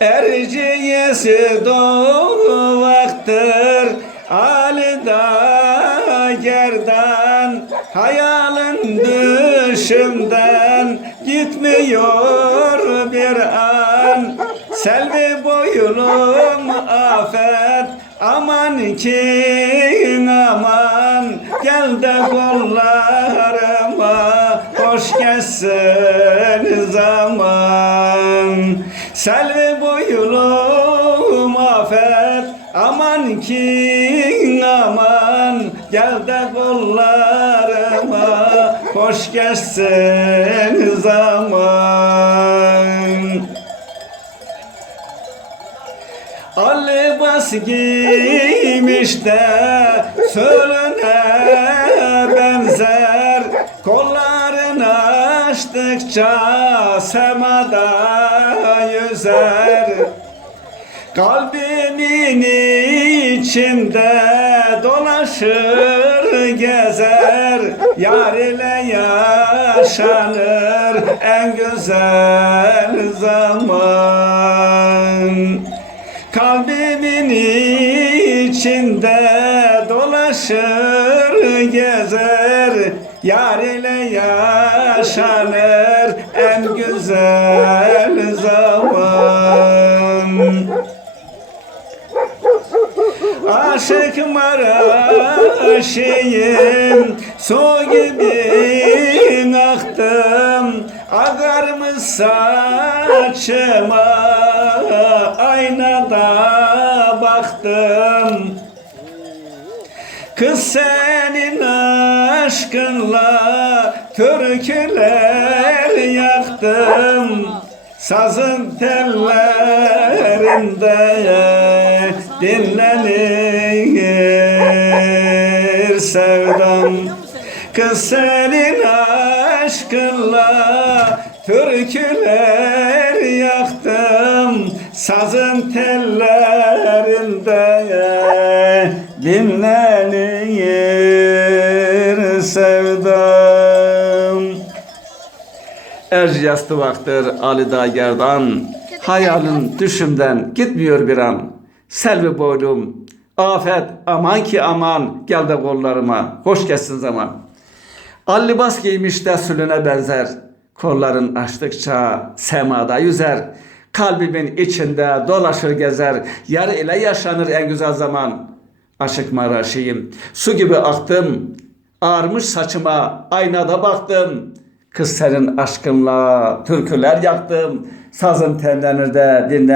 Erciyesi doğmaktır Alida gerdan Hayalin düşümden Gitmiyor bir an. Selvi boyulum afet Aman ki aman. Gel de kollarıma Hoş gelsin Selvi boyulum afet Aman ki aman. Gel de kollarıma Hoş gelsin zaman. Ali bas giymiş de Sölüne benzer. Kollarını açtıkça Semada yüzer. Kalbimin içinde dolaşır gezer. Yar ile yaşanır en güzel zaman. Kalbimin içinde dolaşır gezer Yar ile yaşanır en güzel zaman. Aşık maraşıyım Su gibi aktım Akarmış saçıma Aynada baktım. Kız senin aşkınla türküler yaktım. Sazın tellerinde dinlenir sevdam. Kız senin aşkınla türküler yaktım. Sazın tellerinde dinlenir Erciyes vaktır Ali Gerdan Hayalin düşümden gitmiyor bir an. Selvi boylum Afet aman ki aman Gel de kollarıma Hoş gelsin zaman. Al libas giymiş de sülüne benzer Kolların açtıkça semada yüzer Kalbimin içinde dolaşır gezer Yar ile yaşanır en güzel zaman. Aşık maraşıyım Su gibi aktım Ağarmış saçıma aynada baktım Kız senin aşkınla türküler yaktım. Sazın tellenir de dinlenir